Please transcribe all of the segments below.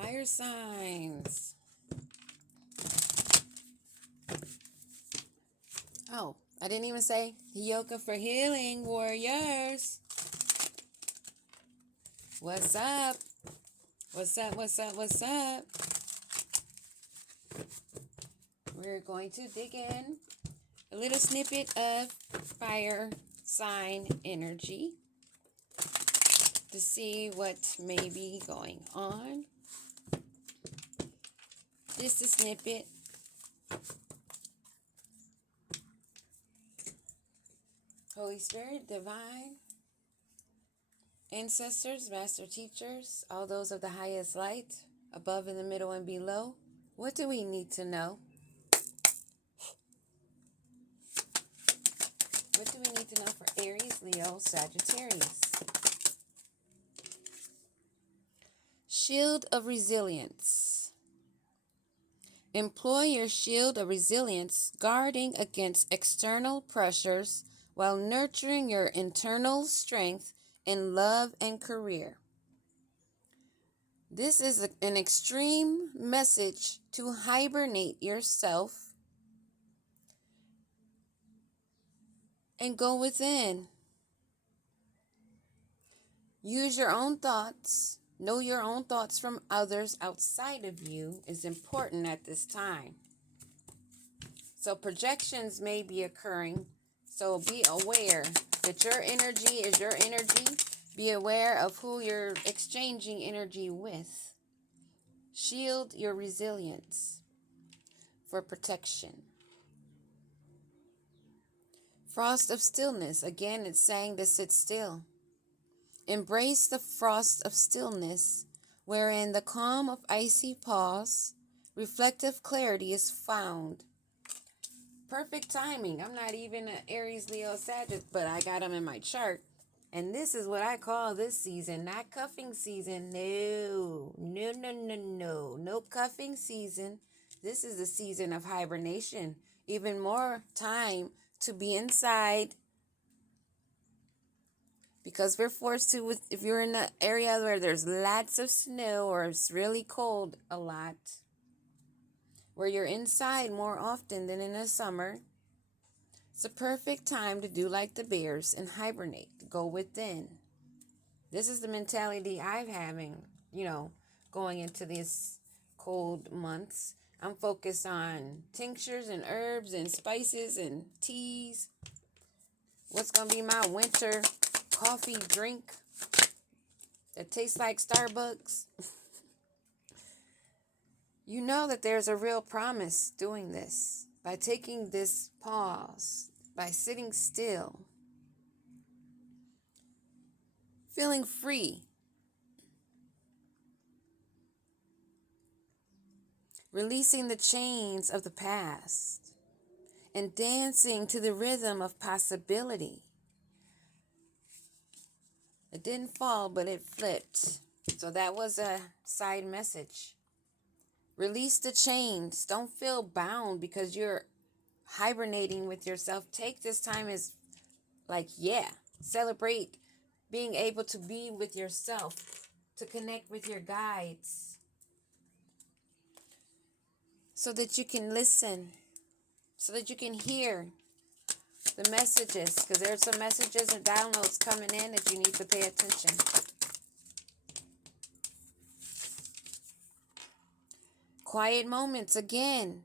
Fire signs. Oh, I didn't even say yoga for healing warriors. What's up? What's up? What's up? What's up? We're going to dig in a little snippet of fire sign energy to see what may be going on. Just a snippet. Holy Spirit, divine, ancestors, master teachers, all those of the highest light, above, in the middle, and below. What do we need to know? What do we need to know for Aries, Leo, Sagittarius? Shield of resilience. Employ your shield of resilience, guarding against external pressures while nurturing your internal strength in love and career. This is an extreme message to hibernate yourself and go within. Use your own thoughts. Know your own thoughts from others outside of you is important at this time. So projections may be occurring. So be aware that your energy is your energy. Be aware of who you're exchanging energy with. Shield your resilience for protection. Frost of stillness. Again, it's saying to sit still. Embrace the frost of stillness, wherein the calm of icy pause, reflective clarity is found. Perfect timing. I'm not even an Aries, Leo, Sagittarius, but I got them in my chart. And this is what I call this season, not cuffing season. No cuffing season. This is the season of hibernation. Even more time to be inside. Because we're forced to, if you're in an area where there's lots of snow or it's really cold a lot, where you're inside more often than in the summer, it's a perfect time to do like the bears and hibernate, go within. This is the mentality I'm having, going into these cold months. I'm focused on tinctures and herbs and spices and teas. What's going to be my winter coffee drink that tastes like Starbucks? You know that there's a real promise doing this. By taking this pause, by sitting still, feeling free, releasing the chains of the past, and dancing to the rhythm of possibility. It didn't fall, but it flipped. So that was a side message. Release the chains. Don't feel bound because you're hibernating with yourself. Take this time as celebrate being able to be with yourself, to connect with your guides, so that you can listen, so that you can hear the messages, because there's some messages and downloads coming in that you need to pay attention. Quiet moments again.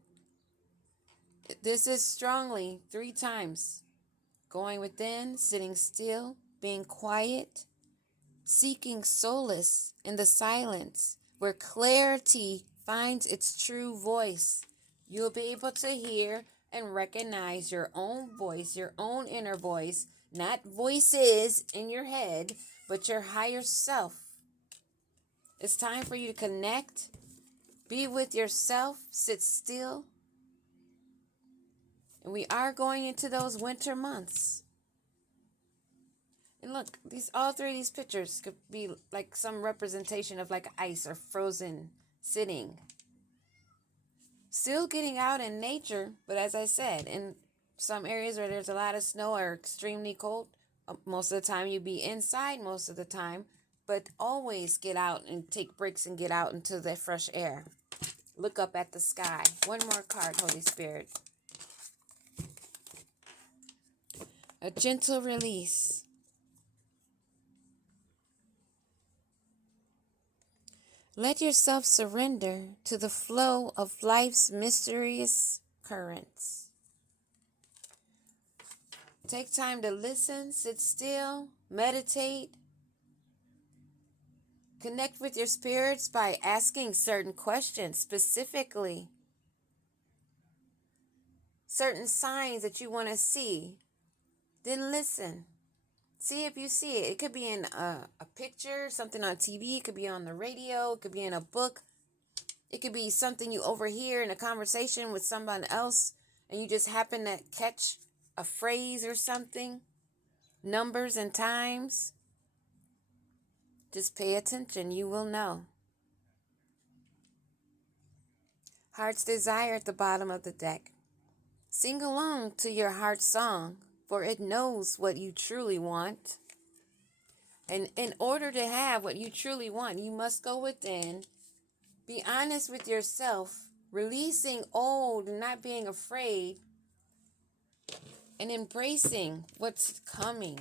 This is strongly 3 times. Going within, sitting still, being quiet, seeking solace in the silence where clarity finds its true voice. You'll be able to hear and recognize your own voice, your own inner voice, not voices in your head, but your higher self. It's time for you to connect, be with yourself, sit still. And we are going into those winter months. And look, all 3 of these pictures could be like some representation of like ice or frozen sitting. Still getting out in nature, but as I said, in some areas where there's a lot of snow or extremely cold, most of the time you be inside most of the time. but always get out and take breaks and get out into the fresh air. Look up at the sky. One more card, Holy Spirit. A gentle release. Let yourself surrender to the flow of life's mysterious currents. Take time to listen, sit still, meditate. Connect with your spirits by asking certain questions, specifically certain signs that you want to see. Then listen. See if you see it. It could be in a picture, something on TV. It could be on the radio. It could be in a book. It could be something you overhear in a conversation with someone else, and you just happen to catch a phrase or something, numbers and times. Just pay attention. You will know. Heart's Desire at the bottom of the deck. Sing along to your heart's song, for it knows what you truly want. And in order to have what you truly want, you must go within, be honest with yourself, releasing old and not being afraid, and embracing what's coming.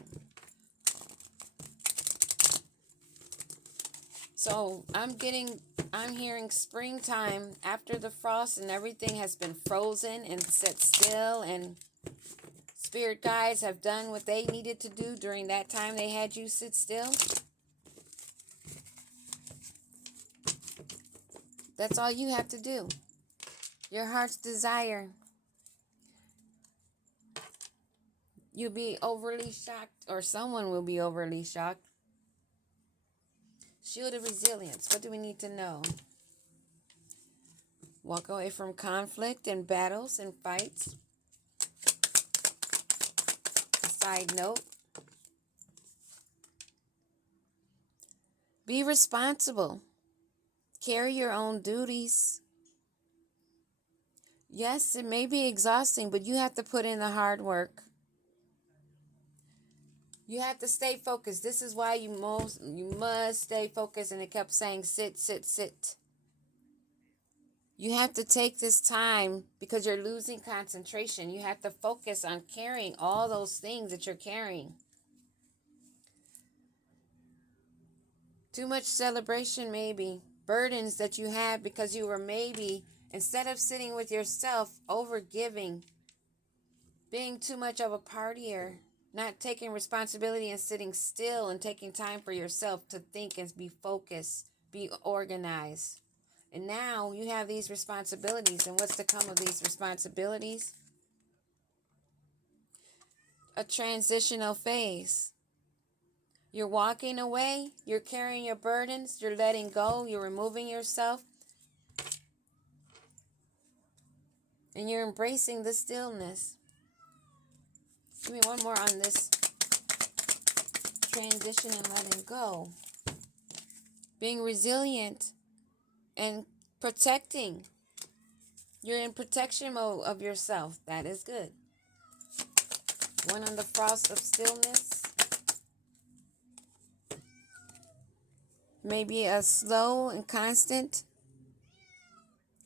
So I'm hearing springtime after the frost and everything has been frozen and set still, and spirit guides have done what they needed to do during that time they had you sit still. That's all you have to do. Your heart's desire. You'll be overly shocked, or someone will be overly shocked. Shield of resilience. What do we need to know? Walk away from conflict and battles and fights. A side note. Be responsible. Carry your own duties. Yes, it may be exhausting, but you have to put in the hard work. You have to stay focused. This is why you must stay focused. And it kept saying, sit, sit, sit. You have to take this time because you're losing concentration. You have to focus on carrying all those things that you're carrying. Too much celebration, maybe. Burdens that you have because you were maybe, instead of sitting with yourself, overgiving, being too much of a partier, not taking responsibility and sitting still and taking time for yourself to think and be focused, be organized. And now you have these responsibilities. And what's to come of these responsibilities? A transitional phase. You're walking away. You're carrying your burdens. You're letting go. You're removing yourself. And you're embracing the stillness. Give me one more on this transition and letting go. Being resilient and protecting. You're in protection mode of yourself. That is good. One on the frost of stillness. Maybe a slow and constant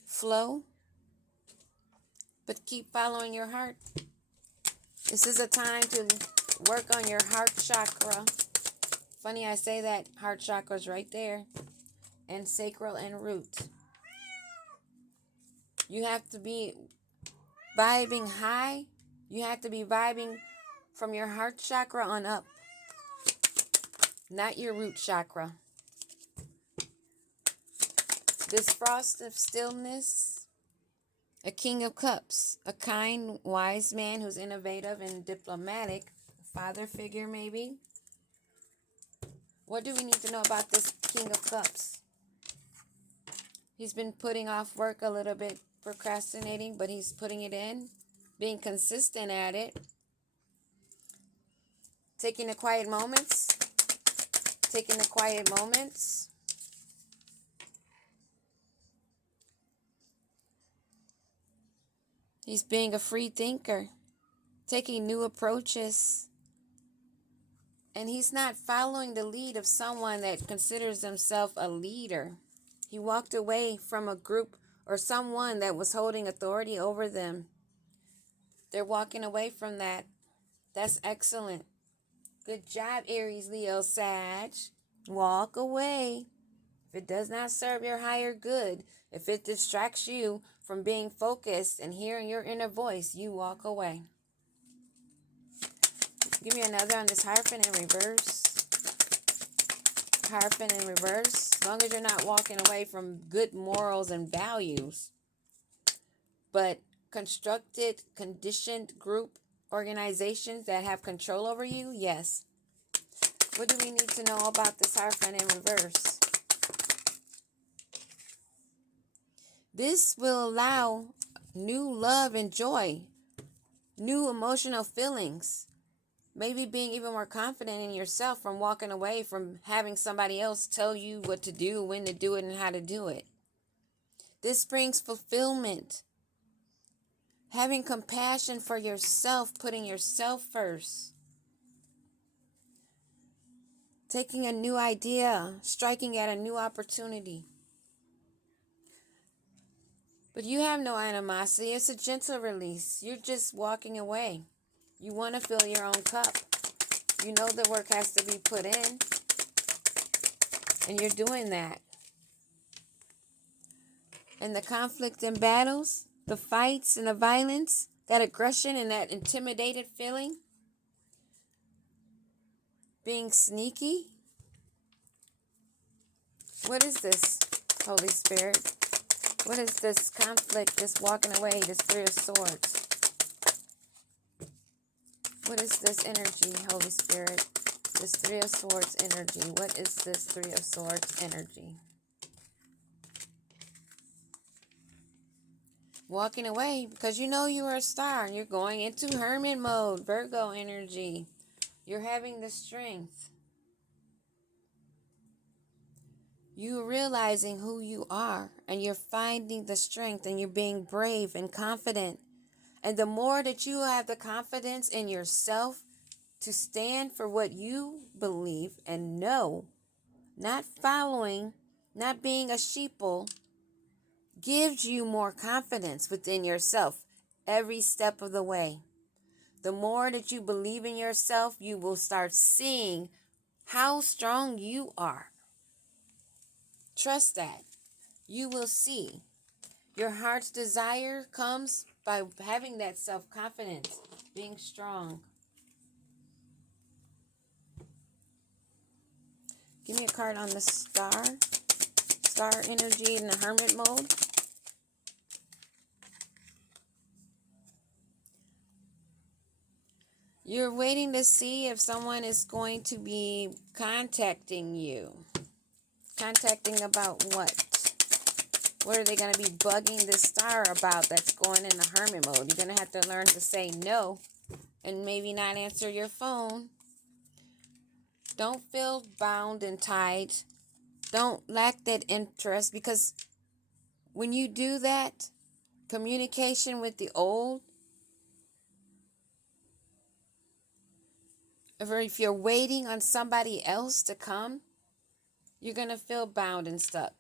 flow. But keep following your heart. This is a time to work on your heart chakra. Funny I say that. Heart chakra's right there. And sacral and root. You have to be vibing high. You have to be vibing from your heart chakra on up. Not your root chakra. This frost of stillness. A king of cups. A kind, wise man who's innovative and diplomatic. A father figure maybe. What do we need to know about this king of cups? He's been putting off work a little bit, procrastinating, but he's putting it in, being consistent at it, taking the quiet moments, He's being a free thinker, taking new approaches, And he's not following the lead of someone that considers himself a leader. He walked away from a group or someone that was holding authority over them. They're walking away from that. That's excellent. Good job, Aries, Leo, Sag. Walk away. If it does not serve your higher good, if it distracts you from being focused and hearing your inner voice, you walk away. Give me another on this Hierophant in reverse. Hierophant in reverse. As long as you're not walking away from good morals and values, but constructed, conditioned group organizations that have control over you, yes. What do we need to know about this Hierophant in reverse? This will allow new love and joy, new emotional feelings, maybe being even more confident in yourself from walking away from having somebody else tell you what to do, when to do it, and how to do it. This brings fulfillment, having compassion for yourself, putting yourself first, taking a new idea, striking at a new opportunity. But you have no animosity. It's a gentle release. You're just walking away. You want to fill your own cup. You know the work has to be put in. And you're doing that. And the conflict and battles, the fights and the violence, that aggression and that intimidated feeling, being sneaky. What is this, Holy Spirit? What is this conflict, this walking away, this Three of Swords? What is this energy, Holy Spirit? This Three of Swords energy. What is this Three of Swords energy? Walking away because you know you are a star. You're going into hermit mode, Virgo energy. You're having the strength. You're realizing who you are, and you're finding the strength, and you're being brave and confident. And the more that you have the confidence in yourself to stand for what you believe and know, not following, not being a sheeple, gives you more confidence within yourself every step of the way. The more that you believe in yourself, you will start seeing how strong you are. Trust that. You will see. Your heart's desire comes by having that self-confidence, being strong. Give me a card on the star energy in the hermit mode. You're waiting to see if someone is going to be contacting you. Contacting about what? What are they going to be bugging this star about that's going in the hermit mode? You're going to have to learn to say no and maybe not answer your phone. Don't feel bound and tied. Don't lack that interest, because when you do that, communication with the old, or if you're waiting on somebody else to come, you're going to feel bound and stuck.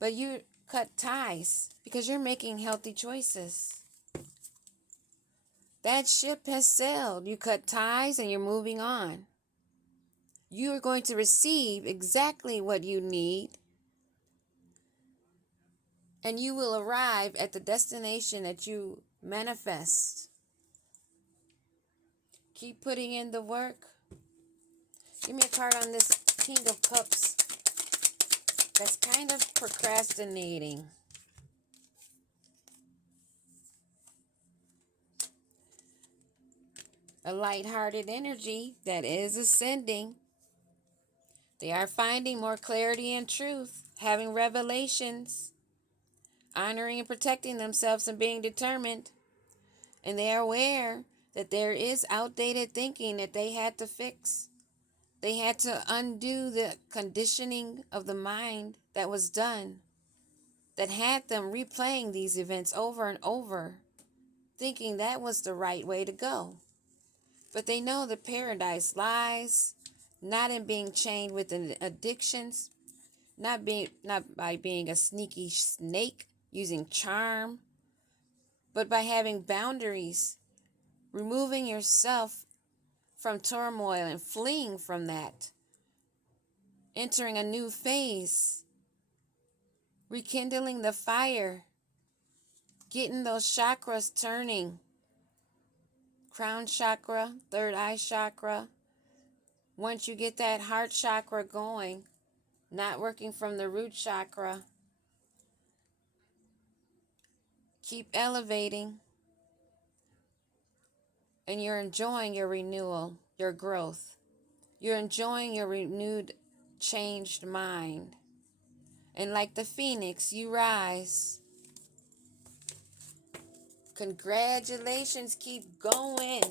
But you cut ties because you're making healthy choices. That ship has sailed. You cut ties and you're moving on. You are going to receive exactly what you need, and you will arrive at the destination that you manifest. Keep putting in the work. Give me a card on this King of Cups that's kind of procrastinating. A light-hearted energy that is ascending. They are finding more clarity and truth, having revelations, honoring and protecting themselves and being determined. And they are aware that there is outdated thinking that they had to fix. They had to undo the conditioning of the mind that was done, that had them replaying these events over and over, thinking that was the right way to go. But they know the paradise lies not in being chained with addictions, not by being a sneaky snake using charm, but by having boundaries, removing yourself from turmoil and fleeing from that, entering a new phase, rekindling the fire, getting those chakras turning. Crown chakra, third eye chakra. Once you get that heart chakra going, not working from the root chakra, keep elevating, and you're enjoying your renewal, your growth. You're enjoying your renewed, changed mind. And like the phoenix, you rise. Congratulations, keep going.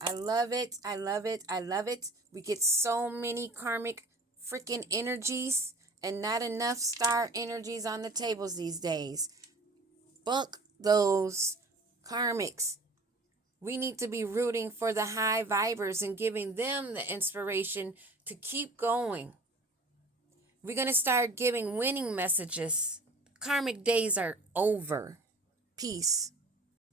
I love it. I love it. I love it. We get so many karmic freaking energies and not enough star energies on the tables these days. Book those karmics. We need to be rooting for the high vibers and giving them the inspiration to keep going. We're going to start giving winning messages. Karmic days are over. Peace.